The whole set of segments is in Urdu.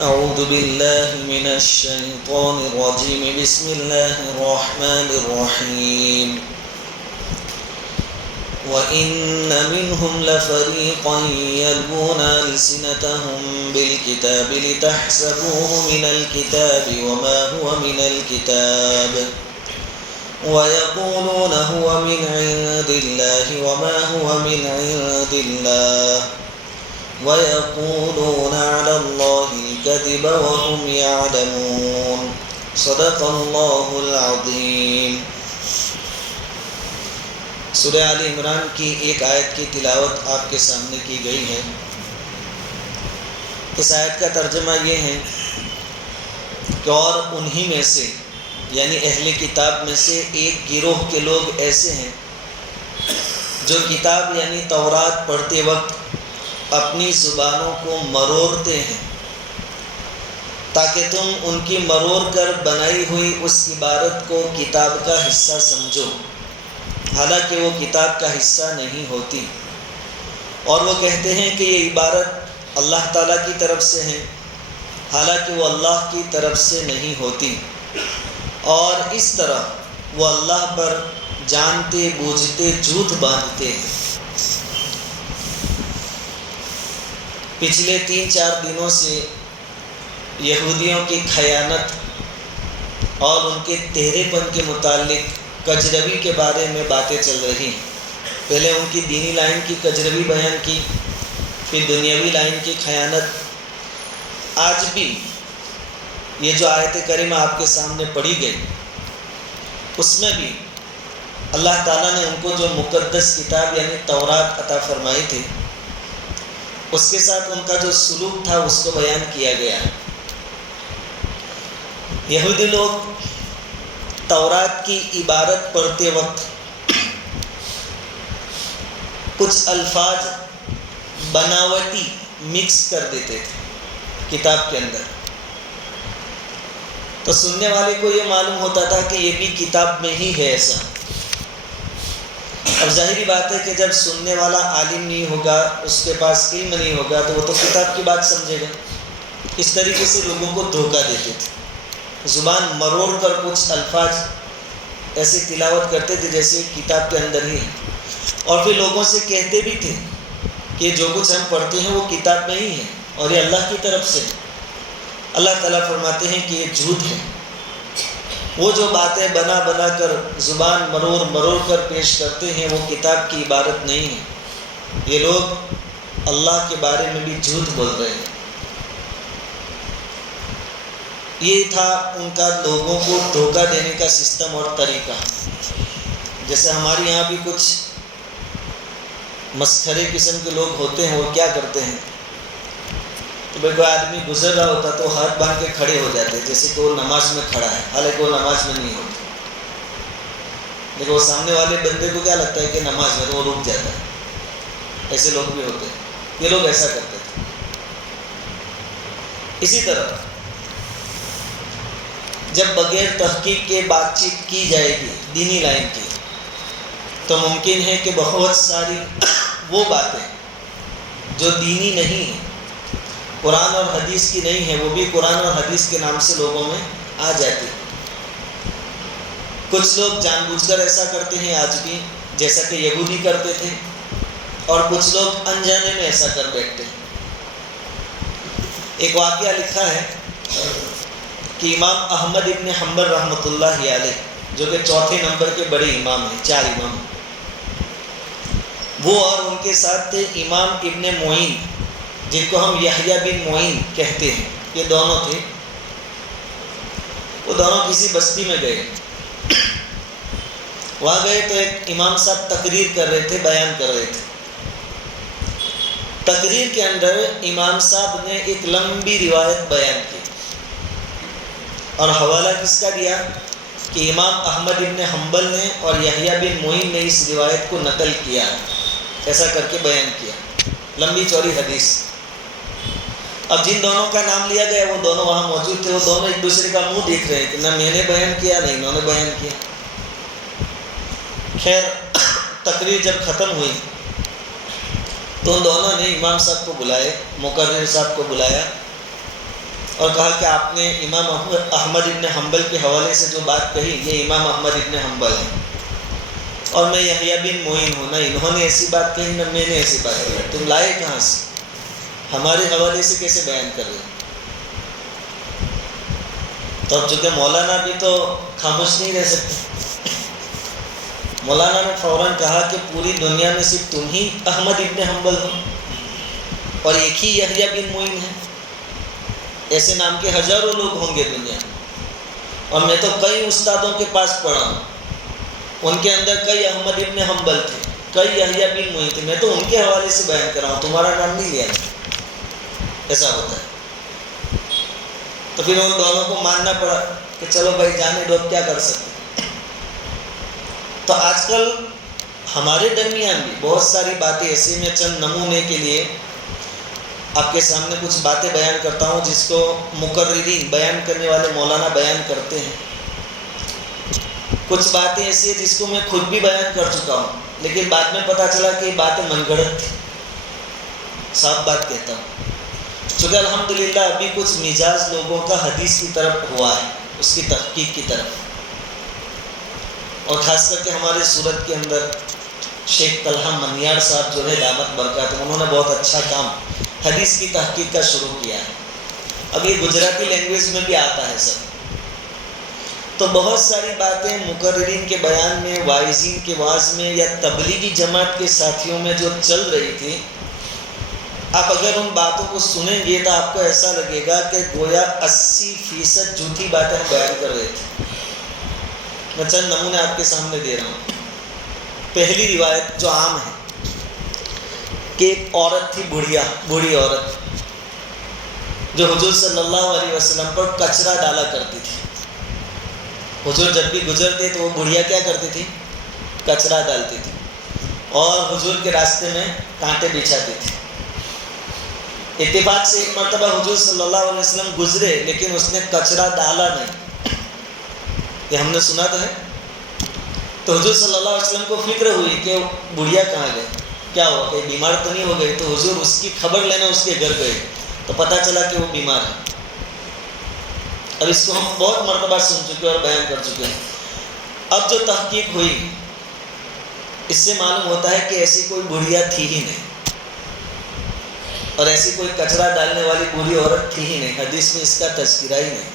أعوذ بالله من الشيطان الرجيم بسم الله الرحمن الرحيم وإن منهم لفريقا يلوون ألسنتهم بالكتاب لتحسبوه من الكتاب وما هو من الكتاب ويقولون هو من عند الله وما هو من عند الله وَيَقُولُونَ عَلَى اللَّهِ الْكَذِبَ وَهُمْ يَعْلَمُونَ صدق اللہ العظیم۔ سورہ آل عمران کی ایک آیت کی تلاوت آپ کے سامنے کی گئی ہے۔ اس آیت کا ترجمہ یہ ہے کہ اور انہی میں سے یعنی اہل کتاب میں سے ایک گروہ کے لوگ ایسے ہیں جو کتاب یعنی تورات پڑھتے وقت اپنی زبانوں کو مروڑتے ہیں تاکہ تم ان کی مروڑ کر بنائی ہوئی اس عبارت کو کتاب کا حصہ سمجھو، حالانکہ وہ کتاب کا حصہ نہیں ہوتی، اور وہ کہتے ہیں کہ یہ عبارت اللہ تعالیٰ کی طرف سے ہے، حالانکہ وہ اللہ کی طرف سے نہیں ہوتی، اور اس طرح وہ اللہ پر جانتے بوجھتے جھوٹ باندھتے ہیں۔ پچھلے 3-4 دنوں سے یہودیوں کی خیانت اور ان کے تہرے پن کے متعلق کجروی کے بارے میں باتیں چل رہی ہیں۔ پہلے ان کی دینی لائن کی کجروی بیان کی، پھر دنیاوی لائن کی خیانت۔ آج بھی یہ جو آیت کریمہ آپ کے سامنے پڑھی گئی، اس میں بھی اللہ تعالیٰ نے ان کو جو مقدس کتاب یعنی تورات عطا فرمائی تھی، اس کے ساتھ ان کا جو سلوک تھا اس کو بیان کیا گیا ہے۔ یہودی لوگ تورات کی عبارت پڑھتے وقت کچھ الفاظ بناوٹی مکس کر دیتے تھے کتاب کے اندر، تو سننے والے کو یہ معلوم ہوتا تھا کہ یہ بھی کتاب میں ہی ہے ایسا۔ اب ظاہری بات ہے کہ جب سننے والا عالم نہیں ہوگا، اس کے پاس علم نہیں ہوگا، تو وہ تو کتاب کی بات سمجھے گا۔ اس طریقے سے لوگوں کو دھوکہ دیتے تھے، زبان مروڑ کر کچھ الفاظ ایسے تلاوت کرتے تھے جیسے کتاب کے اندر ہی ہے، اور پھر لوگوں سے کہتے بھی تھے کہ جو کچھ ہم پڑھتے ہیں وہ کتاب میں ہی ہے اور یہ اللہ کی طرف سے۔ اللہ تعالیٰ فرماتے ہیں کہ یہ جھوٹ ہے، وہ جو باتیں بنا بنا کر زبان مروڑ کر پیش کرتے ہیں وہ کتاب کی عبارت نہیں ہے، یہ لوگ اللہ کے بارے میں بھی جھوٹ بول رہے ہیں۔ یہ تھا ان کا لوگوں کو دھوکہ دینے کا سسٹم اور طریقہ۔ جیسے ہمارے یہاں بھی کچھ مسخرے قسم کے لوگ ہوتے ہیں، وہ کیا کرتے ہیں، تو بھائی کوئی آدمی گزر رہا ہوتا تو ہاتھ باندھ کے کھڑے ہو جاتے جیسے کہ وہ نماز میں کھڑا ہے، حالانکہ وہ نماز میں نہیں ہوتا، لیکن وہ سامنے والے بندے کو کیا لگتا ہے کہ نماز میں، تو وہ رک جاتا ہے۔ ایسے لوگ بھی ہوتے ہیں، یہ لوگ ایسا کرتے تھے۔ اسی طرح جب بغیر تحقیق کے بات چیت کی جائے گی دینی لائن کی، تو ممکن ہے کہ بہت ساری وہ باتیں جو دینی نہیں ہیں، قرآن اور حدیث کی نہیں ہے، وہ بھی قرآن اور حدیث کے نام سے لوگوں میں آ جاتی۔ کچھ لوگ جان بوجھ کر ایسا کرتے ہیں آج بھی، جیسا کہ یہودی کرتے تھے، اور کچھ لوگ انجانے میں ایسا کر بیٹھتے ہیں۔ ایک واقعہ لکھا ہے کہ امام احمد ابن حنبل رحمۃ اللہ علیہ، جو کہ 4 نمبر کے بڑے امام ہیں، 4 امام، وہ اور ان کے ساتھ تھے امام ابن معین، جن کو ہم یحییٰ بن معین کہتے ہیں، یہ دونوں تھے۔ وہ دونوں کسی بستی میں گئے، وہاں گئے تو ایک امام صاحب تقریر کر رہے تھے، بیان کر رہے تھے۔ تقریر کے اندر امام صاحب نے ایک لمبی روایت بیان کی، اور حوالہ کس کا دیا کہ امام احمد ابن حنبل نے اور یحییٰ بن معین نے اس روایت کو نقل کیا، ایسا کر کے بیان کیا، لمبی چوڑی حدیث۔ اب جن دونوں کا نام لیا گیا وہ دونوں وہاں موجود تھے، وہ دونوں ایک دوسرے کا منہ دیکھ رہے تھے، نہ میں نے بیان کیا نہ انہوں نے بیان کیا۔ خیر تقریر جب ختم ہوئی تو ان دونوں نے امام صاحب کو بلائے، مقرر صاحب کو بلایا اور کہا کہ آپ نے امام احمد ابن حنبل کے حوالے سے جو بات کہی یہ امام احمد ابن حنبل ہیں اور میں یحییٰ بن معین ہوں، نہ انہوں نے ایسی بات کہی نہ میں نے ایسی بات کہی، تم لائے کہاں سے، ہمارے حوالے سے کیسے بیان کر رہے؟ تو اب چونکہ مولانا بھی تو خاموش نہیں رہ سکتے، مولانا نے فوراً کہا کہ پوری دنیا میں صرف تم ہی احمد ابن حنبل ہو اور ایک ہی یحییٰ بن معین ہے، ایسے نام کے ہزاروں لوگ ہوں گے دنیا میں، اور میں تو کئی استادوں کے پاس پڑھا ہوں، ان کے اندر کئی احمد ابن حنبل تھے، کئی یحییٰ بن معین تھے، میں تو ان کے حوالے سے بیان کر رہا ہوں، تمہارا نام نہیں لیا ہے۔ ایسا ہوتا ہے۔ تو پھر ان دونوں کو ماننا پڑا کہ چلو بھائی جانے دو، کیا کر سکتے۔ تو آج کل ہمارے درمیان بھی بہت ساری باتیں ایسی، میں چند نمونے کے لیے آپ کے سامنے کچھ باتیں بیان کرتا ہوں جس کو مقررین بیان کرنے والے مولانا بیان کرتے ہیں۔ کچھ باتیں ایسی ہیں جس کو میں خود بھی بیان کر چکا ہوں، لیکن بعد میں پتہ چلا کہ یہ باتیں من گھڑت تھیں، صاف بات کہتا ہوں۔ چونکہ الحمدللہ ابھی کچھ مزاج لوگوں کا حدیث کی طرف ہوا ہے، اس کی تحقیق کی طرف، اور خاص کر کے ہمارے سورت کے اندر شیخ طلحہ منیار صاحب جو ہے دامت برکاتہ، انہوں نے بہت اچھا کام حدیث کی تحقیق کا شروع کیا ہے۔ اب یہ گجراتی لینگویج میں بھی آتا ہے سب، تو بہت ساری باتیں مقررین کے بیان میں، واعظین کے واعظ میں، یا تبلیغی جماعت کے ساتھیوں میں جو چل رہی تھی، آپ اگر ان باتوں کو سنیں گے تو آپ کو ایسا لگے گا کہ گویا 80% جھوٹی باتیں ہم بیان کر رہے تھے۔ میں چند نمونے آپ کے سامنے دے رہا ہوں۔ پہلی روایت جو عام ہے کہ ایک عورت تھی، بوڑھی عورت، جو حضور صلی اللہ علیہ وسلم پر کچرا ڈالا کرتی تھی۔ حضور جب بھی گزرتے تو وہ بڑھیا کیا کرتی تھی؟ کچرا ڈالتی تھی، اور حضور کے راستے میں کانٹے بچھاتی تھی۔ اتفاق سے ایک مرتبہ حضور صلی اللہ علیہ وسلم گزرے، لیکن اس نے کچرا ڈالا نہیں، یہ ہم نے سنا تو ہے۔ تو حضور صلی اللہ علیہ وسلم کو فکر ہوئی کہ بڑھیا کہاں گئے، کیا ہوا، کہ بیمار تو نہیں ہو گئی؟ تو حضور اس کی خبر لینا اس کے گھر گئے، تو پتہ چلا کہ وہ بیمار ہے۔ اب اس کو ہم بہت مرتبہ سن چکے اور بیان کر چکے ہیں۔ اب جو تحقیق ہوئی اس سے معلوم ہوتا ہے کہ ایسی کوئی بڑھیا تھی ہی نہیں، اور ایسی کوئی کچرا ڈالنے والی بوڑھی عورت تھی ہی نہیں، حدیث میں اس کا تذکرہ ہی نہیں۔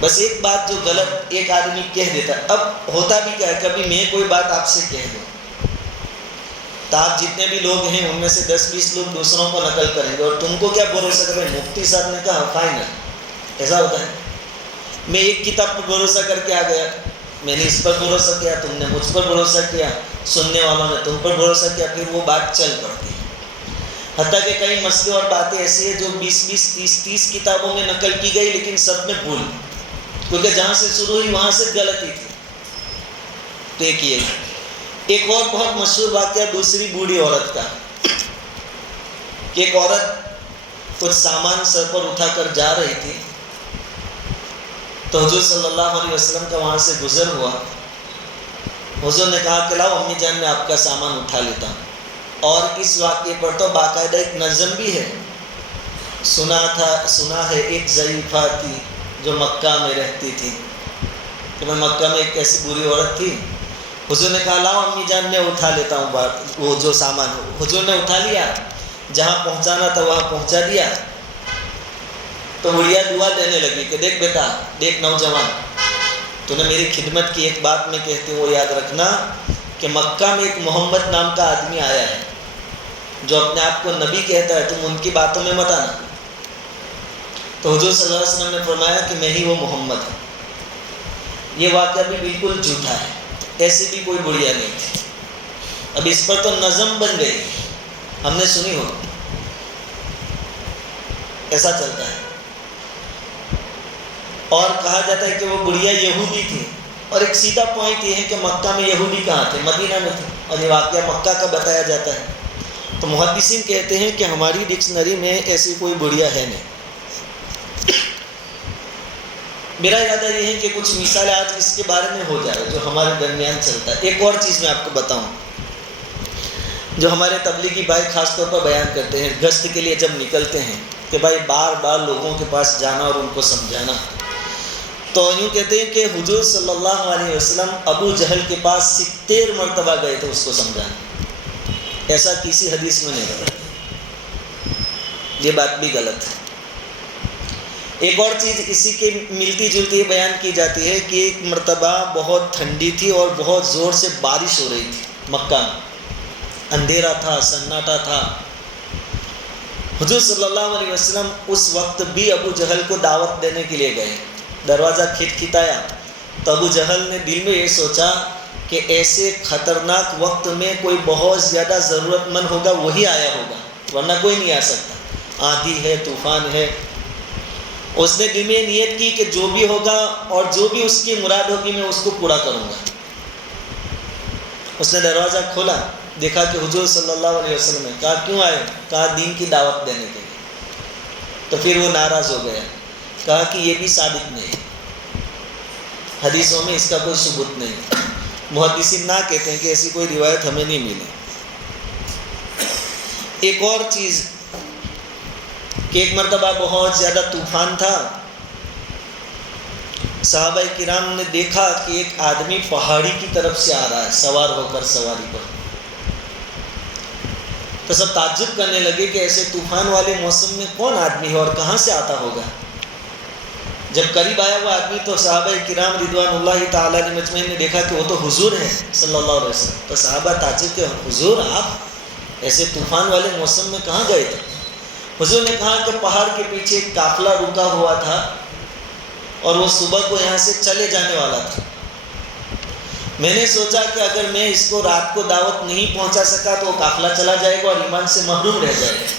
بس ایک بات جو غلط ایک آدمی کہہ دیتا ہے، اب ہوتا بھی کیا ہے، کبھی میں کوئی بات آپ سے کہہ دوں تو آپ جتنے بھی لوگ ہیں ان میں سے 10-20 لوگ دوسروں کو نقل کریں گے، اور تم کو کیا بھروسہ کریں، مفتی صاحب نے کہا فائنل، ایسا ہوتا ہے۔ میں ایک کتاب پر بھروسہ کر کے آ گیا، میں نے اس پر بھروسہ کیا، تم نے مجھ پر بھروسہ کیا، سننے والوں نے تم پر بھروسہ کیا، پھر وہ بات چل پڑتی ہے۔ حتیٰ کہ کئی مسئلے اور باتیں ایسی ہیں جو 20-20 30 کتابوں میں نقل کی گئی، لیکن سب میں بھول، کیونکہ جہاں سے شروع ہوئی وہاں سے غلطی تھی۔ تو ایک اور بہت مشہور واقعہ دوسری بوڑھی عورت کا، کہ ایک عورت کچھ سامان سر پر اٹھا کر جا رہی تھی، تو حضور صلی اللہ علیہ وسلم کا وہاں سے گزر ہوا۔ حضور نے کہا کہ لاؤ امی جان میں آپ کا سامان اٹھا لیتا ہوں۔ اور اس واقعے پر تو باقاعدہ ایک نظم بھی ہے، سنا ہے ایک ضعیفہ تھی جو مکہ میں رہتی تھی، کہ میں مکہ میں ایک ایسی بری عورت تھی۔ حضور نے کہا لاؤ امی جان میں اٹھا لیتا ہوں وہ جو سامان ہو۔ حضور نے اٹھا لیا، جہاں پہنچانا تھا وہاں پہنچا دیا۔ تو بڑھیا دعا دینے لگی کہ دیکھ بیٹا، دیکھ نوجوان، تو نے میری خدمت کی، ایک بات میں کہتی ہوں وہ یاد رکھنا کہ مکہ میں ایک محمد نام کا آدمی آیا ہے جو اپنے آپ کو نبی کہتا ہے، تم ان کی باتوں میں مت آنا۔ تو حضور صلی اللہ علیہ وسلم نے فرمایا کہ میں ہی وہ محمد ہوں۔ یہ واقعہ بھی بالکل جھوٹا ہے، ایسی بھی کوئی بڑھیا نہیں تھی۔ اب اس پر تو نظم بن گئی، ہم نے سنی ہو، ایسا چلتا ہے۔ اور کہا جاتا ہے کہ وہ بڑھیا یہودی تھی، اور ایک سیدھا پوائنٹ یہ ہے کہ مکہ میں یہودی کہاں تھے؟ مدینہ میں تھے، اور یہ واقعہ مکہ کا بتایا جاتا ہے۔ تو محدثین کہتے ہیں کہ ہماری ڈکشنری میں ایسی کوئی بڑھیا ہے نہیں۔ میرا ارادہ یہ ہے کہ کچھ مثالیں آج اس کے بارے میں ہو جائے جو ہمارے درمیان چلتا ہے۔ ایک اور چیز میں آپ کو بتاؤں جو ہمارے تبلیغی بھائی خاص طور پر بیان کرتے ہیں، گشت کے لیے جب نکلتے ہیں کہ بھائی بار بار لوگوں کے پاس جانا اور ان کو سمجھانا. تو یوں کہتے ہیں کہ حضور صلی اللہ علیہ وسلم ابو جہل کے پاس 70 مرتبہ گئے تھے اس کو سمجھانا. ایسا کسی حدیث میں نہیں ہے. یہ بات بھی غلط ہے. ایک اور چیز اسی کے ملتی جلتی بیان کی جاتی ہے کہ ایک مرتبہ بہت ٹھنڈی تھی اور بہت زور سے بارش ہو رہی تھی مکہ میں. اندھیرا تھا، سناٹا تھا. حضور صلی اللہ علیہ وسلم اس وقت بھی ابو جہل کو دعوت دینے کے لیے گئے. دروازہ کھٹکھٹایا تو ابو جہل نے دل میں یہ سوچا کہ ایسے خطرناک وقت میں کوئی بہت زیادہ ضرورت مند ہوگا وہی آیا ہوگا، ورنہ کوئی نہیں آ سکتا. آندھی ہے، طوفان ہے. اس نے دل میں نیت کی کہ جو بھی ہوگا اور جو بھی اس کی مراد ہوگی میں اس کو پورا کروں گا. اس نے دروازہ کھولا، دیکھا کہ حضور صلی اللہ علیہ وسلم ہے. کہا کیوں آئے؟ کہا دین کی دعوت دینے کے لیے. تو پھر وہ ناراض ہو گیا. کہا کہ یہ بھی ثابت نہیں، حدیثوں میں اس کا کوئی ثبوت نہیں. محدثین نہ کہتے ہیں کہ ایسی کوئی روایت ہمیں نہیں ملی. ایک اور چیز کہ ایک مرتبہ بہت زیادہ طوفان تھا. صحابہ کرام نے دیکھا کہ ایک آدمی پہاڑی کی طرف سے آ رہا ہے سوار ہو کر سواری پر. تو سب تعجب کرنے لگے کہ ایسے طوفان والے موسم میں کون آدمی ہے اور کہاں سے آتا ہوگا. جب قریب آیا وہ آدمی تو صحابہ کرام رضوان اللہ تعالی علیہ مجمعین نے دیکھا کہ وہ تو حضور ہیں صلی اللہ علیہ وسلم. تو صحابہ تعجب کہ حضور آپ ایسے طوفان والے موسم میں کہاں گئے تھے؟ حضور نے کہا کہ پہاڑ کے پیچھے ایک قافلہ رکا ہوا تھا اور وہ صبح کو یہاں سے چلے جانے والا تھا. میں نے سوچا کہ اگر میں اس کو رات کو دعوت نہیں پہنچا سکا تو وہ قافلہ چلا جائے گا اور ایمان سے محروم رہ جائے گا.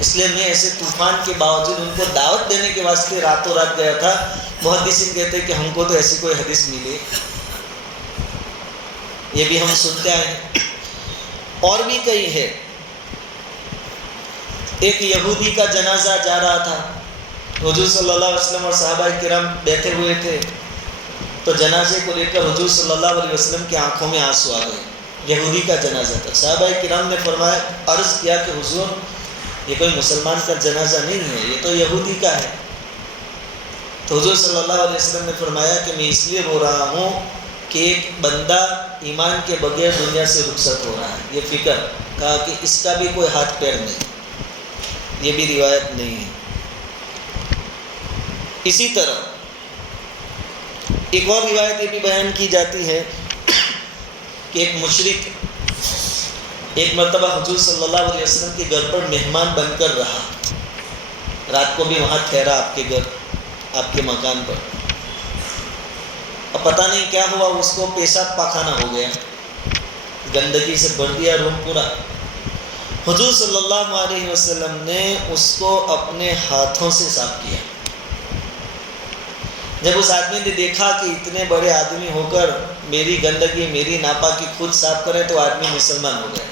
اس لیے میں ایسے طوفان کے باوجود ان کو دعوت دینے کے واسطے راتوں رات گیا تھا. محدثین کہتے ہیں کہ ہم کو تو ایسی کوئی حدیث ملی، یہ بھی ہم سنتے آئے ہیں. اور بھی کئی ہے. ایک یہودی کا جنازہ جا رہا تھا. حضور صلی اللہ علیہ وسلم اور صحابہ کرام بیٹھے ہوئے تھے تو جنازے کو لے کر حضور صلی اللہ علیہ وسلم کی آنکھوں میں آنسو آ گئے. یہودی کا جنازہ تھا. صحابہ کرام نے فرمایا، عرض کیا کہ حضور یہ کوئی مسلمان کا جنازہ نہیں ہے، یہ تو یہودی کا ہے. تو حضور صلی اللہ علیہ وسلم نے فرمایا کہ میں اس لیے رو رہا ہوں کہ ایک بندہ ایمان کے بغیر دنیا سے رخصت ہو رہا ہے. یہ فکر. کہا کہ اس کا بھی کوئی ہاتھ پیر نہیں، یہ بھی روایت نہیں ہے. اسی طرح ایک اور روایت یہ بھی بیان کی جاتی ہے کہ ایک مشرک ایک مرتبہ حضور صلی اللہ علیہ وسلم کے گھر پر مہمان بن کر رہا. رات کو بھی وہاں ٹھہرا آپ کے گھر، آپ کے مکان پر. اب پتہ نہیں کیا ہوا، اس کو پیشاب پاخانہ ہو گیا، گندگی سے بھر دیا روم پورا. حضور صلی اللہ علیہ وسلم نے اس کو اپنے ہاتھوں سے صاف کیا. جب اس آدمی نے دیکھا کہ اتنے بڑے آدمی ہو کر میری گندگی، میری ناپاکی خود صاف کرے تو آدمی مسلمان ہو گئے.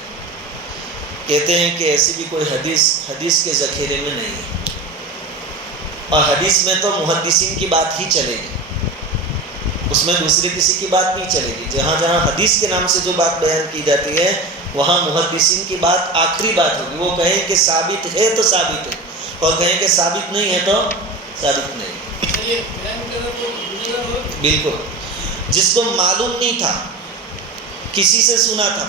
کہتے ہیں کہ ایسی بھی کوئی حدیث کے ذخیرے میں نہیں ہے. اور حدیث میں تو محدثین کی بات ہی چلے گی، اس میں دوسرے کسی کی بات نہیں چلے گی. جہاں جہاں حدیث کے نام سے جو بات بیان کی جاتی ہے وہاں محدثین کی بات آخری بات ہوگی. وہ کہیں کہ ثابت ہے تو ثابت ہے، اور کہیں کہ ثابت نہیں ہے تو ثابت نہیں. بالکل. جس کو معلوم نہیں تھا، کسی سے سنا تھا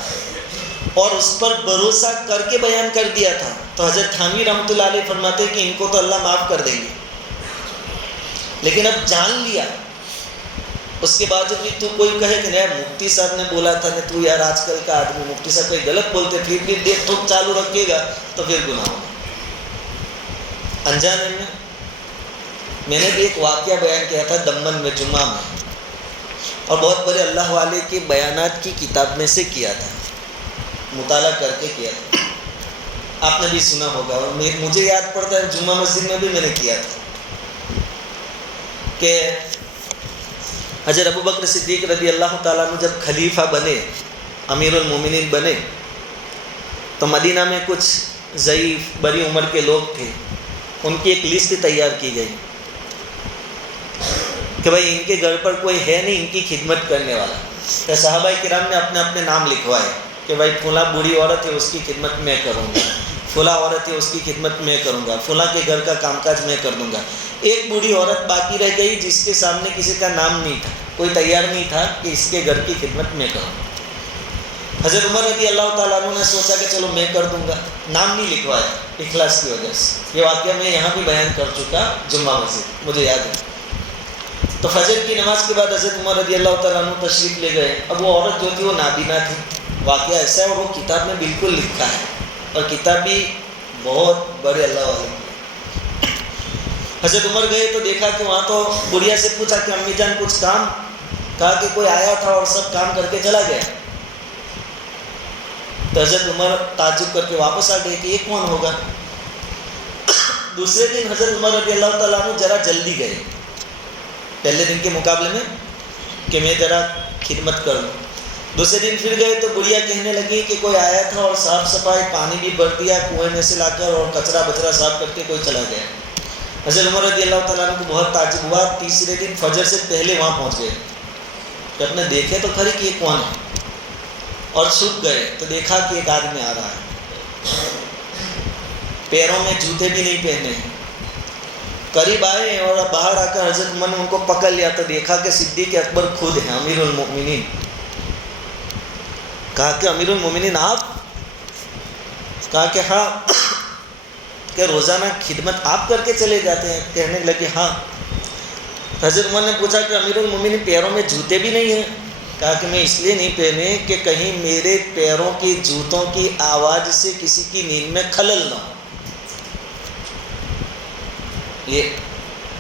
اور اس پر بھروسہ کر کے بیان کر دیا تھا، تو حضرت تھانوی رحمۃ اللہ علیہ فرماتے ہیں کہ ان کو تو اللہ معاف کر دیں گے. لیکن اب جان لیا، اس کے بعد بھی تو کوئی کہے کہ یار مفتی صاحب نے بولا تھا نا، تو یار آج کل کا آدمی مفتی صاحب کوئی غلط بولتے پھر بھی دیکھ تو چالو رکھے گا تو پھر گناہ ہوگا. انجانے میں نے بھی ایک واقعہ بیان کیا تھا دمن میں جمعہ میں، اور بہت بڑے اللہ والے کے بیانات کی کتاب میں سے کیا تھا، مطالعہ کر کے کیا تھا. آپ نے بھی سنا ہوگا اور مجھے یاد پڑتا ہے جمعہ مسجد میں بھی میں نے کیا تھا کہ حضرت ابو بکر صدیق رضی اللہ تعالیٰ عنہ جب خلیفہ بنے، امیر المومنین بنے، تو مدینہ میں کچھ ضعیف بڑی عمر کے لوگ تھے. ان کی ایک لسٹ تیار کی گئی کہ بھائی ان کے گھر پر کوئی ہے نہیں ان کی خدمت کرنے والا. تو صحابہ کرام نے اپنے اپنے نام لکھوائے کہ بھائی فلاں بوڑھی عورت ہے، اس کی خدمت میں کروں گا. فلاں عورت ہے اس کی خدمت میں کروں گا، فلاں کے گھر کا کام کاج میں کر دوں گا. ایک بوڑھی عورت باقی رہ گئی جس کے سامنے کسی کا نام نہیں تھا، کوئی تیار نہیں تھا کہ اس کے گھر کی خدمت میں کروں. حضرت عمر رضی اللہ تعالیٰ عنہ نے سوچا کہ چلو میں کر دوں گا، نام نہیں لکھوایا اخلاص کی وجہ سے. یہ واقعہ میں یہاں بھی بیان کر چکا جمعہ مسجد، مجھے یاد ہے. تو فجر کی نماز کے بعد حضرت عمر رضی اللہ تعالیٰ عنہ تشریف لے گئے. اب وہ عورت جو تھی وہ نابینا تھی، واقعہ ایسا ہے اور وہ کتاب میں بالکل لکھا ہے، اور کتاب بھی بہت بڑے اللہ والے کی. حضرت عمر گئے تو دیکھا کہ وہاں تو بڑھیا سے پوچھا کہ امی جان کچھ کام، کہا کہ کوئی آیا تھا اور سب کام کر کے چلا گیا. تو حضرت عمر تعجب کر کے واپس آ گئے کہ یہ کون ہوگا. دوسرے دن حضرت عمر رضی اللہ تعالیٰ عنہ ذرا جلدی گئے پہلے دن کے مقابلے میں کہ میں ذرا خدمت کر لوں. دوسرے دن پھر گئے تو بڑھیا کہنے لگی کہ کوئی آیا تھا اور صاف صفائی پانی بھی بھر دیا کنویں میں سے لا کر اور کچرا بچرا صاف کر کے کوئی چلا گیا. حضرت عمر رضی اللہ تعالیٰ عنہ کو بہت تعجب ہوا. تیسرے دن فجر سے پہلے وہاں پہنچ گئے کہ اپنے دیکھے تو کھری کہ یہ کون ہے، اور چھپ گئے تو دیکھا کہ ایک آدمی آ رہا ہے، پیروں میں جوتے بھی نہیں پہنے. قریب آئے اور باہر آ کر حضرت عمر نے ان کو پکڑ لیا تو دیکھا کہ صدیق اکبر خود ہیں، امیر المؤمنین. کہا کہ امیر المؤمنین آپ؟ کہا کہ ہاں. کہ روزانہ خدمت آپ کر کے چلے جاتے ہیں؟ کہنے لگے ہاں. حضرت عمر نے پوچھا کہ امیر المؤمنین پیروں میں جوتے بھی نہیں ہیں؟ کہا کہ میں اس لیے نہیں پہنے کہ کہیں میرے پیروں کی جوتوں کی آواز سے کسی کی نیند میں خلل نہ ہو.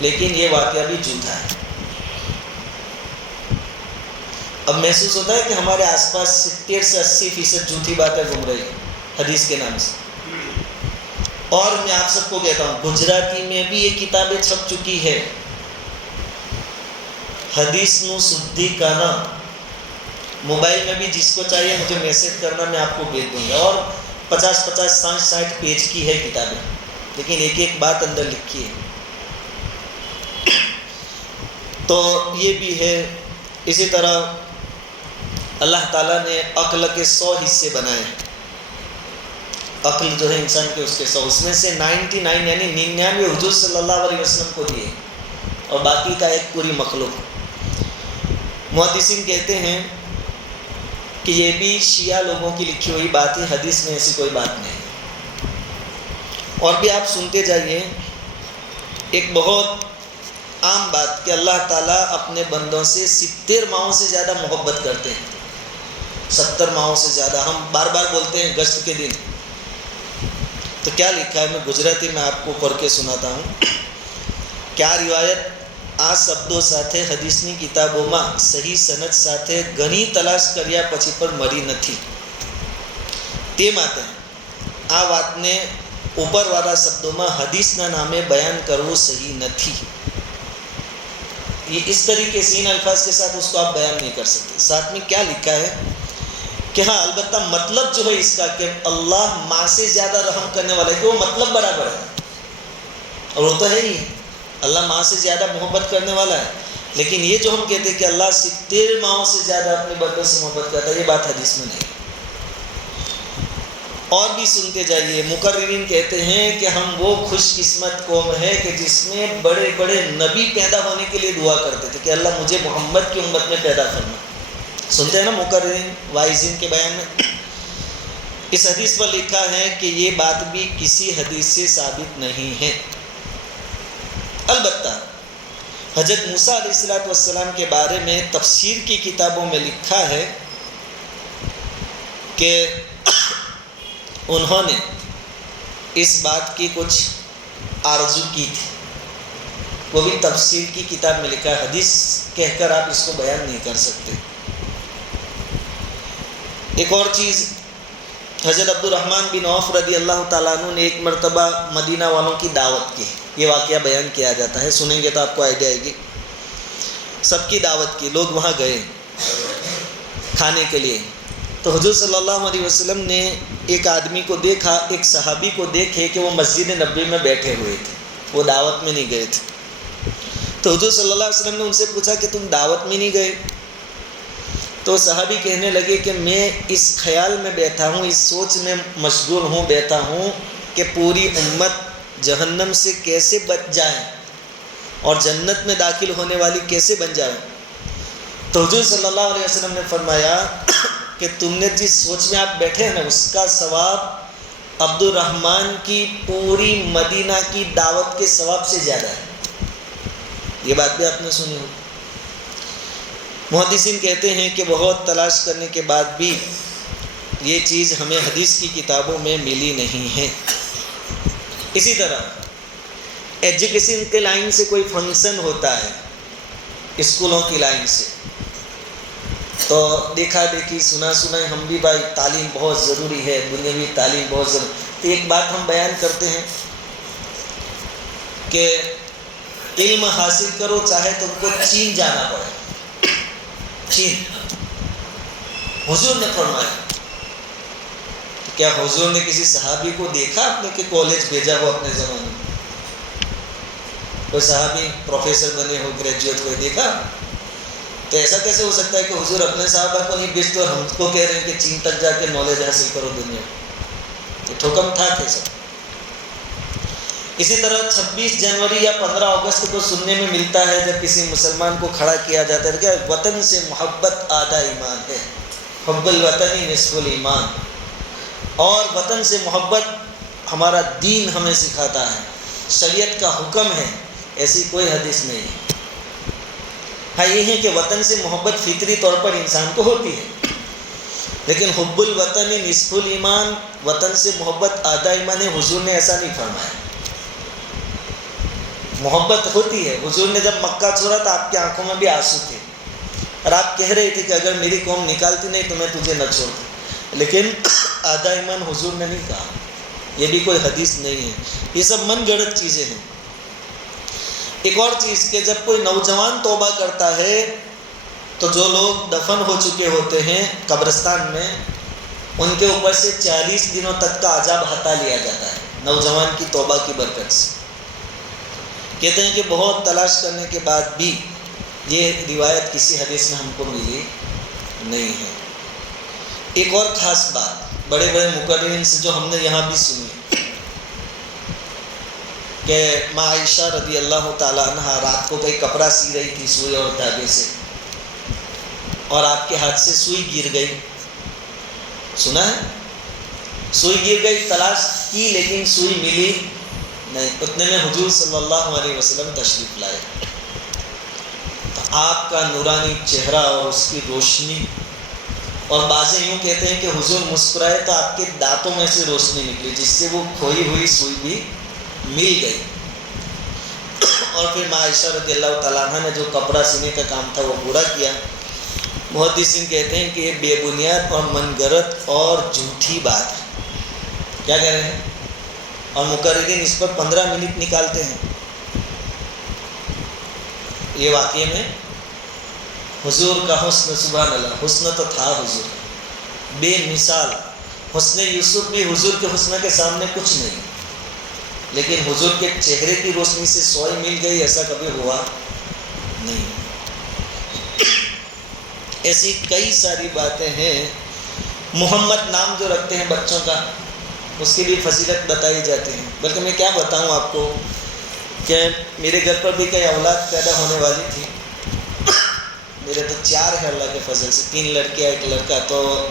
لیکن یہ واقعہ بھی جھوٹا ہے. اب محسوس ہوتا ہے کہ ہمارے آس پاس 70 سے 80% جھوٹی باتیں گھوم رہی ہیں حدیث کے نام سے. اور میں آپ سب کو کہتا ہوں گجراتی میں بھی یہ کتابیں چھپ چکی ہے. حدیث نو سدھی کرنا، موبائل میں بھی جس کو چاہیے مجھے میسج کرنا، میں آپ کو بھیج دوں گا. اور 50 60 پیج کی ہے کتابیں، لیکن ایک ایک بات اندر لکھی ہے. تو یہ بھی ہے. اسی طرح اللہ تعالیٰ نے عقل کے 100 حصے بنائے. عقل جو ہے انسان کے اس کے 100، اس میں سے 99 یعنی 99 حضور صلی اللہ علیہ وسلم کو دیے اور باقی کا ایک پوری مخلوق. محدثین کہتے ہیں کہ یہ بھی شیعہ لوگوں کی لکھی ہوئی بات ہے، حدیث میں ایسی کوئی بات نہیں. اور بھی آپ سنتے جائیے. ایک بہت عام بات کہ اللہ تعالیٰ اپنے بندوں سے 70 ماہوں سے زیادہ محبت کرتے ہیں، 70 ماہوں سے زیادہ. ہم بار بار بولتے ہیں گشت کے دن، تو کیا لکھا ہے میں گجراتی میں آپ کو پڑھ کے سناتا ہوں. کیا روایت આ શબ્દો સાથે હદીસની કિતાબોમાં સહી સનદ સાથે ઘણી તલાશ કર્યા પછી પણ મળી નથી. તે માટે આ વાતને ઉપરવાળા શબ્દોમાં હદીસના નામે બયાન કરવું સહી નથી. یہ اس طریقے سے ان الفاظ کے ساتھ اس کو آپ بیان نہیں کر سکتے. ساتھ میں کیا لکھا ہے کہ ہاں البتہ مطلب جو ہے اس کا کہ اللہ ماں سے زیادہ رحم کرنے والا ہے، کہ وہ مطلب برابر ہے، اور وہ تو ہے ہی، اللہ ماں سے زیادہ محبت کرنے والا ہے. لیکن یہ جو ہم کہتے ہیں کہ اللہ 70 ماہوں سے زیادہ اپنے بندوں سے محبت کرتا ہے، یہ بات حدیث میں نہیں. اور بھی سنتے جائیے. مقررین کہتے ہیں کہ ہم وہ خوش قسمت قوم ہے کہ جس میں بڑے بڑے نبی پیدا ہونے کے لیے دعا کرتے تھے کہ اللہ مجھے محمد کی امت میں پیدا کرنا. سنتے ہیں نا مقررین وائزین کے بیان میں. اس حدیث پر لکھا ہے کہ یہ بات بھی کسی حدیث سے ثابت نہیں ہے. البتہ حضرت موسیٰ علیہ السلام کے بارے میں تفسیر کی کتابوں میں لکھا ہے کہ انہوں نے اس بات کی کچھ آرزو کی تھی. وہ بھی تفسیر کی کتاب میں لکھا ہے. حدیث کہہ کر آپ اس کو بیان نہیں کر سکتے. ایک اور چیز، حضرت عبد الرحمن بن عوف رضی اللہ تعالیٰ عنہ نے ایک مرتبہ مدینہ والوں کی دعوت کی. یہ واقعہ بیان کیا جاتا ہے، سنیں گے تو آپ کو آئیڈیا آئے گی. سب کی دعوت کی، لوگ وہاں گئے کھانے کے لیے. تو حضور صلی اللہ علیہ وسلم نے ایک آدمی کو دیکھا، ایک صحابی کو دیکھے کہ وہ مسجد نبوی میں بیٹھے ہوئے تھے، وہ دعوت میں نہیں گئے تھے. تو حضور صلی اللہ علیہ وسلم نے ان سے پوچھا کہ تم دعوت میں نہیں گئے؟ تو صحابی کہنے لگے کہ میں اس خیال میں بیٹھا ہوں، اس سوچ میں مشغول ہوں، بیٹھا ہوں کہ پوری امت جہنم سے کیسے بچ جائیں اور جنت میں داخل ہونے والی کیسے بن جائیں، تو حضور صلی اللہ علیہ وسلم نے فرمایا کہ تم نے جس سوچ میں آپ بیٹھے ہیں نا، اس کا ثواب عبد الرحمن کی پوری مدینہ کی دعوت کے ثواب سے زیادہ ہے۔ یہ بات بھی آپ نے سنی ہوگی۔ محدثین کہتے ہیں کہ بہت تلاش کرنے کے بعد بھی یہ چیز ہمیں حدیث کی کتابوں میں ملی نہیں ہے۔ اسی طرح ایجوکیشن کے لائن سے کوئی فنکشن ہوتا ہے، اسکولوں کی لائن سے، تو دیکھا دیکھی سنا سنائی ہم بھی بھائی تعلیم بہت ضروری ہے، دنیاوی تعلیم بہت ضروری۔ تو ایک بات ہم بیان کرتے ہیں کہ علم حاصل کرو چاہے تم کو چین جانا پڑے، چین۔ حضور نے فرمایا، کیا حضور نے کسی صحابی کو دیکھا آپ نے کہ کالج بھیجا ہو اپنے زمانے میں؟ کوئی صحابی پروفیسر بنے ہو، گریجویٹ ہوئے دیکھا؟ تو ایسا کیسے ہو سکتا ہے کہ حضور اپنے صحابہ کو نہیں بھیجتے اور ہم کو کہہ رہے ہیں کہ چین تک جا کے نالج حاصل کرو دنیا؟ تو حکم تھا کیسا؟ اسی طرح 26 جنوری یا 15 اگست کو سننے میں ملتا ہے جب کسی مسلمان کو کھڑا کیا جاتا ہے کہ وطن سے محبت آدھا ایمان ہے، حب الوطن نصف الایمان، اور وطن سے محبت ہمارا دین ہمیں سکھاتا ہے، شریعت کا حکم ہے، ایسی کوئی حدیث نہیں ہے۔ ہاں یہ ہے کہ وطن سے محبت فطری طور پر انسان کو ہوتی ہے، لیکن حب الوطن نصف الایمان، وطن سے محبت آدھا ایمان ہے، حضور نے ایسا نہیں فرمایا۔ محبت ہوتی ہے۔ حضور نے جب مکہ چھوڑا تو آپ کی آنکھوں میں بھی آنسو تھے اور آپ کہہ رہے تھے کہ اگر میری قوم نکالتی نہیں تو میں تجھے نہ چھوڑتا، لیکن آدھا ایمان حضور نے نہیں کہا۔ یہ بھی کوئی حدیث نہیں ہے، یہ سب من گڑت چیزیں ہیں۔ ایک اور چیز کہ جب کوئی نوجوان توبہ کرتا ہے تو جو لوگ دفن ہو چکے ہوتے ہیں قبرستان میں، ان کے اوپر سے 40 دنوں تک کا عذاب ہٹا لیا جاتا ہے نوجوان کی توبہ کی برکت سے۔ کہتے ہیں کہ بہت تلاش کرنے کے بعد بھی یہ روایت کسی حدیث میں ہم کو ملی نہیں ہے۔ ایک اور خاص بات بڑے بڑے مقررین سے جو ہم نے یہاں بھی سنی کہ ماں عائشہ رضی اللہ تعالیٰ عنہ رات کو کئی کپڑا سی رہی تھی سوئی اور دھاگے سے، اور آپ کے ہاتھ سے سوئی گر گئی۔ سنا ہے؟ سوئی گر گئی، تلاش کی لیکن سوئی ملی نہیں۔ اتنے میں حضور صلی اللہ علیہ وسلم تشریف لائے، تو آپ کا نورانی چہرہ اور اس کی روشنی، اور بعضیں یوں کہتے ہیں کہ حضور مسکرائے تو آپ کے دانتوں میں سے روشنی نکلی، جس سے وہ کھوئی ہوئی سوئی بھی مل گئی۔ اور پھر ماں عائشہ رضی اللہ تعالیٰ عنہ نے جو کپڑا سینے کا کام تھا وہ پورا کیا۔ محدثین کہتے ہیں کہ یہ بے بنیاد اور من گھڑت اور جھوٹی بات ہے۔ کیا کہہ رہے ہیں؟ اور مقررین اس پر 15 منٹ نکالتے ہیں۔ یہ واقعے میں حضور کا حسن، سبحان اللہ، حسن تو تھا حضور بے مثال۔ حسن یوسف بھی حضور کے حسن کے سامنے کچھ نہیں، لیکن حضور کے چہرے کی روشنی سے سوئی مل گئی، ایسا کبھی ہوا نہیں۔ ایسی کئی ساری باتیں ہیں۔ محمد نام جو رکھتے ہیں بچوں کا، اس کی بھی فضیلت بتائی جاتی ہے۔ بلکہ میں کیا بتاؤں آپ کو کہ میرے گھر پر بھی کئی اولاد پیدا ہونے والی تھی۔ میرے تو 4 ہے اللہ کے فضل سے، 3 لڑکیاں 1 لڑکا۔ تو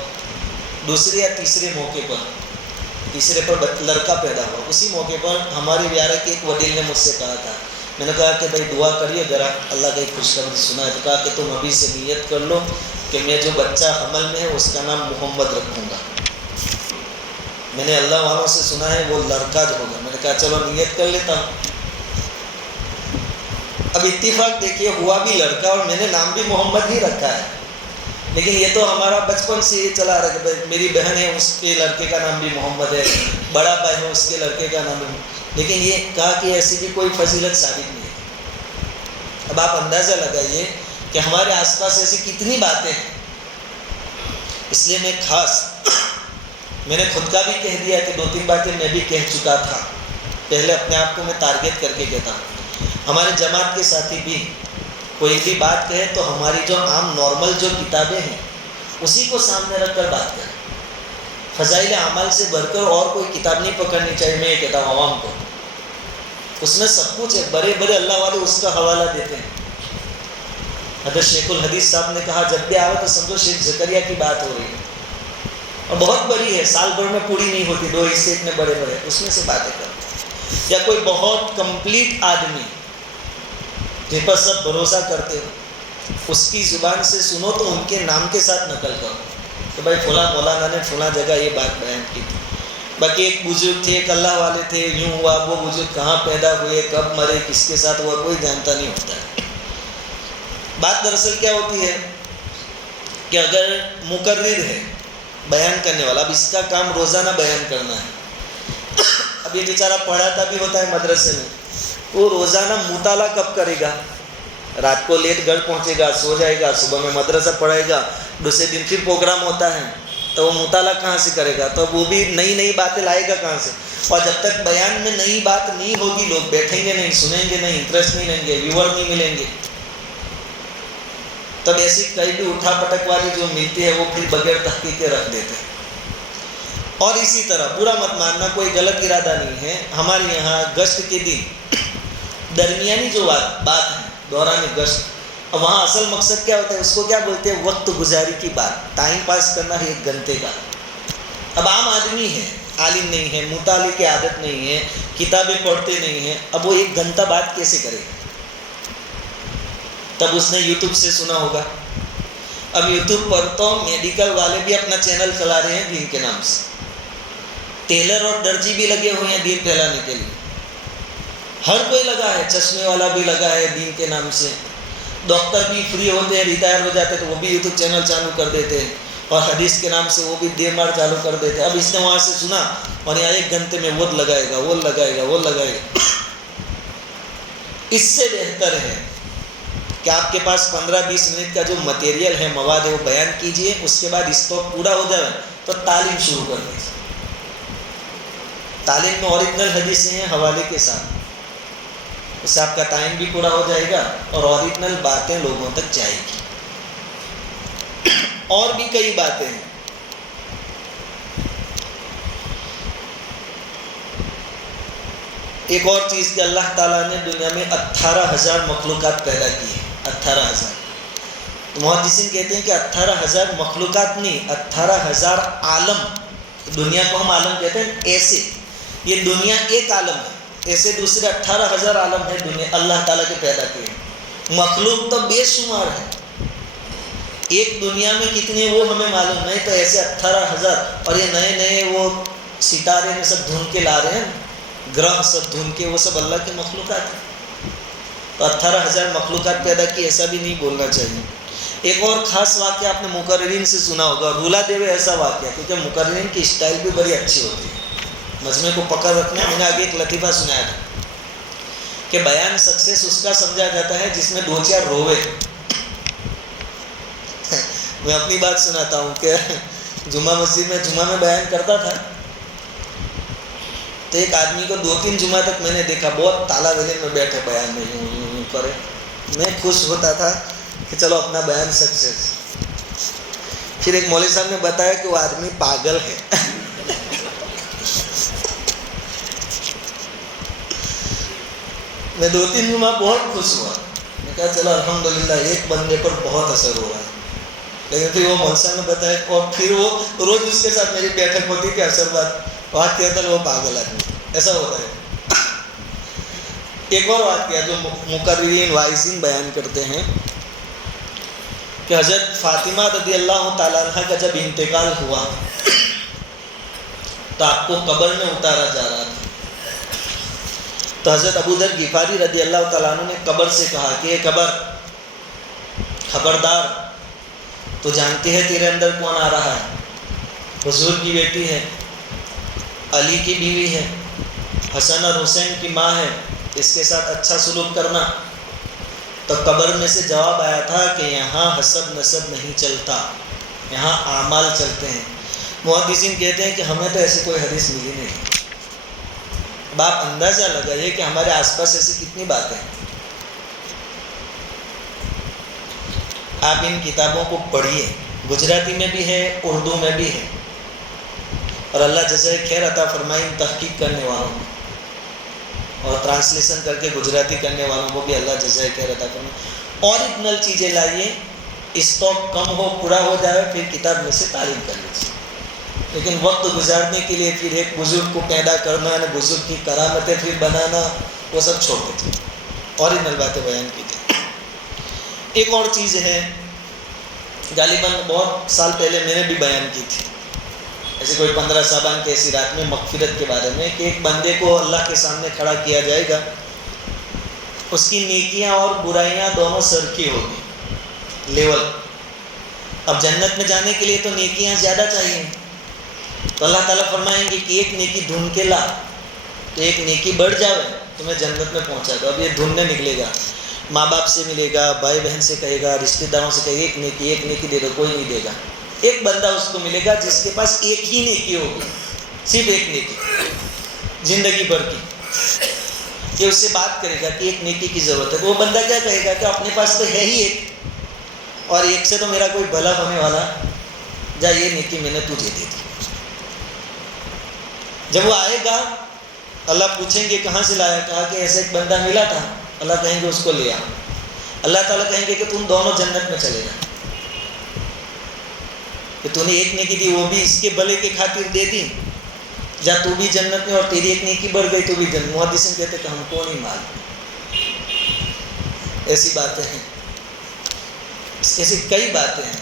دوسرے یا تیسرے موقع پر، تیسرے پر لڑکا پیدا ہوا، اسی موقع پر ہمارے ویارہ کے ایک وڈیل نے مجھ سے کہا تھا، میں نے کہا کہ بھائی دعا کریے ذرا، اللہ کا ایک خوشخبری سنا ہے۔ تو کہا کہ تم ابھی سے نیت کر لو کہ میں جو بچہ حمل میں ہے اس کا نام محمد رکھوں گا۔ میں نے اللہ والوں سے سنا ہے وہ لڑکا جو ہوگا۔ میں نے کہا چلو نیت کر لیتا ہوں۔ اب اتفاق دیکھیے ہوا بھی لڑکا اور میں نے نام بھی محمد ہی رکھا ہے، لیکن یہ تو ہمارا بچپن سے یہ چلا رہا ہے۔ میری بہن ہے اس کے لڑکے کا نام بھی محمد ہے، بڑا بھائی ہے اس کے لڑکے کا نام بھی، لیکن یہ کہا کہ ایسی بھی کوئی فضیلت ثابت نہیں ہے۔ اب آپ اندازہ لگائیے کہ ہمارے آس پاس ایسی کتنی باتیں ہیں۔ اس لیے میں خاص میں نے خود کا بھی کہہ دیا کہ 2-3 باتیں میں بھی کہہ چکا تھا پہلے، اپنے آپ کو میں ٹارگیٹ کر کے کہتا ہوں۔ ہمارے جماعت کے ساتھی بھی کوئی بھی بات کہے تو ہماری جو عام نارمل جو کتابیں ہیں اسی کو سامنے رکھ کر بات کریں۔ فضائل اعمال سے بڑھ کر اور کوئی کتاب نہیں پکڑنی چاہیے. میں یہ کہتا ہوں عوام کو, اس میں سب کچھ ہے. بڑے بڑے اللہ والے اس کا حوالہ دیتے ہیں. حضرت شیخ الحدیث صاحب نے کہا جب بھی آئے تو سمجھو شیخ زکریا کی بات ہو رہی ہے, اور بہت بڑی ہے, سال بھر میں پوری نہیں ہوتی, 2 حصے اتنے بڑے بڑے, اس میں سے باتیں کرتے. یا کوئی بہت کمپلیٹ آدمی جن پر سب بھروسہ کرتے ہو, اس کی زبان سے سنو تو ان کے نام کے ساتھ نقل کرو کہ بھائی فلاں مولانا نے فلاں جگہ یہ بات بیان کی تھی. باقی ایک بزرگ تھے, ایک اللہ والے تھے, یوں ہوا, وہ بزرگ کہاں پیدا ہوئے, کب مرے, کس کے ساتھ ہوا, کوئی جانتا نہیں ہوتا ہے. بات دراصل کیا ہوتی ہے کہ اگر مقرر ہے بیان کرنے والا, اب اس کا کام روزانہ بیان کرنا ہے. اب یہ بیچارہ پڑھاتا بھی ہوتا ہے مدرسے میں, وہ روزانہ مطالعہ کب کرے گا؟ رات کو لیٹ گھر پہنچے گا, سو جائے گا, صبح میں مدرسہ پڑھائے گا, دوسرے دن پھر پروگرام ہوتا ہے, تو وہ مطالعہ کہاں سے کرے گا؟ تو وہ بھی نئی نئی باتیں لائے گا کہاں سے؟ اور جب تک بیان میں نئی بات نہیں ہوگی, لوگ بیٹھیں گے نہیں, سنیں گے نہیں, انٹرسٹ نہیں لیں گے, ویور نہیں ملیں گے. تب ایسی کئی بھی اٹھا پٹک والی جو ملتی ہے وہ پھر بغیر تحقیق کے رکھ دیتے ہیں. اور اسی طرح برا مت ماننا, کوئی غلط ارادہ نہیں ہے. ہمارے یہاں گشت کے دن درمیانی جو بات ہے دوران گشت, وہاں اصل مقصد کیا ہوتا ہے, اس کو کیا بولتے ہیں, وقت گزاری کی بات, ٹائم پاس کرنا ہے 1 گھنٹے کا. اب عام آدمی ہے, عالم نہیں ہے, مطالعے کی عادت نہیں ہے, کتابیں پڑھتے نہیں ہیں, اب وہ 1 گھنٹہ بات کیسے کرے گا؟ تب اس نے یوٹیوب سے سنا ہوگا. اب یوٹیوب پر تو میڈیکل والے بھی اپنا چینل چلا رہے ہیں دین کے نام سے, ٹیلر اور درجی بھی لگے ہوئے ہیں دین پھیلانے کے لیے, ہر کوئی لگا ہے, چشمے والا بھی لگا ہے دین کے نام سے, ڈاکٹر بھی فری ہوتے ہیں, ریٹائر ہو جاتے ہیں تو وہ بھی یوٹیوب چینل چالو کر دیتے ہیں, اور حدیث کے نام سے وہ بھی دیر مار چالو کر دیتے ہیں. اب اس نے وہاں سے سنا اور یہاں 1 گھنٹے میں وہ لگائے گا, وہ لگائے گا, وہ لگائے گا. اس سے بہتر ہے کہ آپ کے پاس 15-20 منٹ کا جو مٹیریل ہے, مواد ہے, وہ بیان کیجئے, اس کے بعد اسٹاک پورا ہو جائے تو تعلیم شروع کر دیجیے. تعلیم میں اوریجنل حدیثیں ہیں حوالے کے ساتھ, اس سے آپ کا ٹائم بھی پورا ہو جائے گا اور اوریجنل باتیں لوگوں تک جائے گی. اور بھی کئی باتیں ہیں. ایک اور چیز کہ اللہ تعالیٰ نے دنیا میں 18,000 مخلوقات پیدا کی ہیں. 18,000. تو محدثین کہتے ہیں کہ 18,000 مخلوقات نہیں, 18,000 عالم. دنیا کو ہم عالم کہتے ہیں. ایسے یہ دنیا ایک عالم ہے, ایسے دوسرے 18,000 عالم ہے دنیا اللہ تعالیٰ کے پیدا کیے ہیں. مخلوق تو بے شمار ہے, ایک دنیا میں کتنے وہ ہمیں معلوم نہیں, تو ایسے 18,000. اور یہ نئے نئے وہ ستارے میں سب ڈھونڈ کے لا رہے ہیں, گرہ سب ڈھونڈ کے, وہ سب اللہ کے مخلوقات ہیں. تو 18,000 مخلوقات پیدا کی, ایسا بھی نہیں بولنا چاہیے. ایک اور خاص واقعہ آپ نے مقررین سے سنا ہوگا, رولا دیوے ایسا واقعہ, کیونکہ مقررین کی اسٹائل بھی بڑی اچھی ہوتی ہے, مجمع کو پکڑ رکھنا. میں نے آگے ایک لطیفہ سنایا تھا کہ بیان سکسیس اس کا سمجھا جاتا ہے جس میں 2-4 روے. میں اپنی بات سناتا ہوں کہ جمعہ مسجد میں جمعہ میں بیان کرتا تھا, تو ایک آدمی کو 2-3 جمعہ تک میں نے دیکھا بہت تالا ویلے میں بیٹھے بیان میں یوں کرے. میں خوش ہوتا تھا کہ چلو اپنا بیان سکسیس. پھر ایک مولوی صاحب نے بتایا کہ وہ آدمی پاگل ہے. میں 2-3 جمعہ بہت خوش ہوا. میں کہا چلو الحمدللہ ایک بندے پر بہت اثر ہو رہا ہے. لیکن پھر وہ مولوی صاحب نے بتایا, اور پھر وہ روز اس کے ساتھ میری بیٹھک ہوتی کہ اثر بات کہتا وہ پاگل آدمی, ایسا ہوتا ہے. ایک اور واقعہ جو مقررین واعظین بیان کرتے ہیں کہ حضرت فاطمہ رضی اللہ تعالیٰ عنہ کا جب انتقال ہوا تو آپ کو قبر میں اتارا جا رہا تھا. تو حضرت ابو ذر غفاری رضی اللہ تعالیٰ عنہ نے قبر سے کہا کہ اے قبر, خبردار, تو جانتی ہے تیرے اندر کون آ رہا ہے؟ حضور کی بیٹی ہے, علی کی بیوی ہے, حسن اور حسین کی ماں ہے, اس کے ساتھ اچھا سلوک کرنا. تو قبر میں سے جواب آیا تھا کہ یہاں حسب نسب نہیں چلتا, یہاں اعمال چلتے ہیں. محدثین کہتے ہیں کہ ہمیں تو ایسی کوئی حدیث ملی نہیں. اب آپ اندازہ لگائیے کہ ہمارے آس پاس ایسی کتنی باتیں ہیں. آپ ان کتابوں کو پڑھیے, گجراتی میں بھی ہے, اردو میں بھی ہے. اور اللہ جزائے خیر عطا فرمائے ان تحقیق کرنے والوں اور ٹرانسلیشن کر کے گجراتی کرنے والوں کو بھی اللہ جزائے خیر عطا فرمائے۔ اوریجنل چیزیں لائیے، اسٹاک کم ہو پورا ہو جائے پھر کتاب میں سے تعلیم کر لیجیے، لیکن وقت گزارنے کے لیے پھر ایک بزرگ کو پیدا کرنا، بزرگ کی کرامتیں پھر بنانا، وہ سب چھوڑ دیتے، اوریجنل باتیں بیان کیجیے۔ ایک اور چیز ہے، غالباً بہت سال پہلے میں نے بھی بیان کی تھی، ایسے کوئی 15 شعبان کی ایسی رات میں مغفرت کے بارے میں، کہ ایک بندے کو اللہ کے سامنے کھڑا کیا جائے گا، اس کی نیکیاں اور برائیاں دونوں سرخی ہوگی، لیول۔ اب جنت میں جانے کے لیے تو نیکیاں زیادہ چاہیے، تو اللہ تعالیٰ فرمائیں گے کہ ایک نیکی ڈھونڈ کے لا، تو ایک نیکی بڑھ جاوے تمہیں جنت میں پہنچا دو۔ اب یہ ڈھونڈنے نکلے گا، ماں باپ سے ملے گا، بھائی بہن سے کہے گا، رشتہ داروں سے کہے گا ایک نیکی دے دو، کوئی نہیں دے گا۔ ایک بندہ اس کو ملے گا جس کے پاس ایک ہی نیکی ہوگی، صرف ایک نیکی زندگی بھر کی، کہ اس سے بات کرے گا کہ ایک نیکی کی ضرورت ہے، تو وہ بندہ کیا کہے گا کہ اپنے پاس تو ہے ہی ایک، اور ایک سے تو میرا کوئی بھلا ہونے والا، جا یہ نیکی میں نے تجھے دے دی۔ جب وہ آئے گا اللہ پوچھیں گے کہاں سے لایا، کہا کہ ایسا ایک بندہ ملا تھا، اللہ کہیں گے اس کو لے آ۔ اللہ تعالیٰ کہیں گے کہ تم دونوں جنت میں چلے جا، کہ تو نے ایک نیکی دی وہ بھی اس کے بھلے کے خاطر دے دی، جا تو بھی جنت میں، اور تیری ایک نیکی بڑھ گئی تو بھی جنت۔ محدثین کہتے کہ ہم کو نہیں معلوم، ایسی باتیں ہیں، ایسی کئی باتیں ہیں،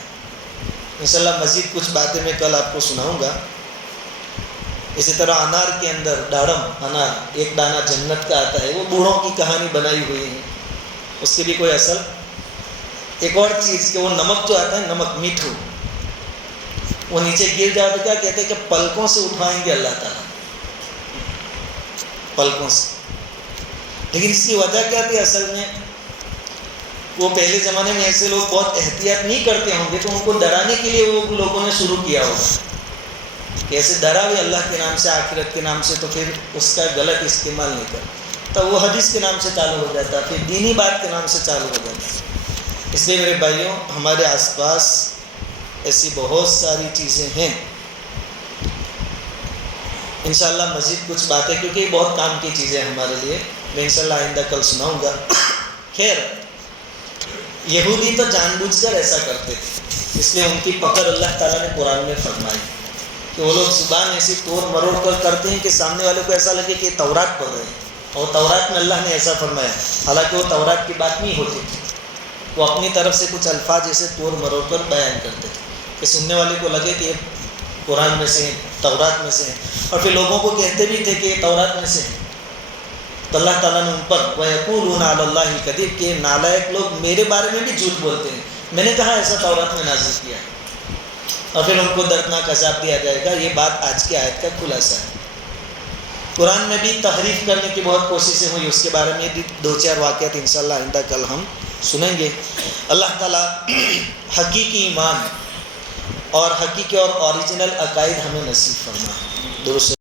انشاءاللہ مزید کچھ باتیں میں کل آپ کو سناؤں گا۔ اسی طرح انار کے اندر ڈاڑم انار ایک دانہ جنت کا آتا ہے، وہ بوڑھوں کی کہانی بنائی ہوئی ہے، اس کی بھی کوئی اصل۔ ایک اور چیز کہ وہ نمک جو آتا ہے، نمک میٹھو، وہ نیچے گر جائے تو کیا کہتے ہیں کہ پلکوں سے اٹھائیں گے اللہ تعالیٰ، پلکوں سے۔ لیکن اس کی وجہ کیا تھی اصل میں؟ وہ پہلے زمانے میں ایسے لوگ بہت احتیاط نہیں کرتے ہوں گے، تو ان کو ڈرانے کے لیے وہ لوگوں نے شروع کیا ہوگا کہ ایسے ڈرا بھی اللہ کے نام سے، آخرت کے نام سے، تو پھر اس کا غلط استعمال نہیں کر، تو وہ حدیث کے نام سے چالو ہو جاتا، پھر دینی بات کے نام سے چالو ہو جاتا۔ اس لیے میرے بھائیوں، ہمارے آس پاس ایسی بہت ساری چیزیں ہیں، انشاءاللہ مزید کچھ باتیں، کیونکہ یہ بہت کام کی چیزیں ہیں ہمارے لیے، میں انشاءاللہ آئندہ کل سناؤں گا۔ خیر، یہودی تو جان بوجھ کر ایسا کرتے تھے، اس لیے ان کی پکڑ اللہ تعالیٰ نے قرآن میں فرمائی کہ وہ لوگ زبان ایسی توڑ مروڑ کر کرتے ہیں کہ سامنے والے کو ایسا لگے کہ یہ تورات پڑھ رہے ہیں، اور تورات میں اللہ نے ایسا فرمایا، حالانکہ وہ تورات کی بات نہیں ہوتی تھی، وہ اپنی طرف سے کچھ الفاظ ایسے توڑ مروڑ کر بیان کرتے تھے کہ سننے والے کو لگے کہ یہ قرآن میں سے ہیں، تورات میں سے ہیں، اور پھر لوگوں کو کہتے بھی تھے کہ یہ تورات میں سے ہیں۔ تو اللہ تعالیٰ نے ان پر وَيَقُولُونَ عَلَى اللَّهِ الْكَذِبَ کہ نالائق لوگ میرے بارے میں بھی جھوٹ بولتے ہیں، میں نے کہا ایسا تورات میں نازل کیا، اور پھر ان کو دردناک عذاب دیا جائے گا۔ یہ بات آج کی آیت کا خلاصہ ہے۔ قرآن میں بھی تحریف کرنے کی بہت کوششیں ہوئی، اس کے بارے میں بھی 2-4 واقعات انشاءاللہ آئندہ کل ہم سنیں گے۔ اللہ تعالیٰ حقیقی ایمان اور حقیقی اور اوریجنل عقائد ہمیں نصیب فرمائے۔ درست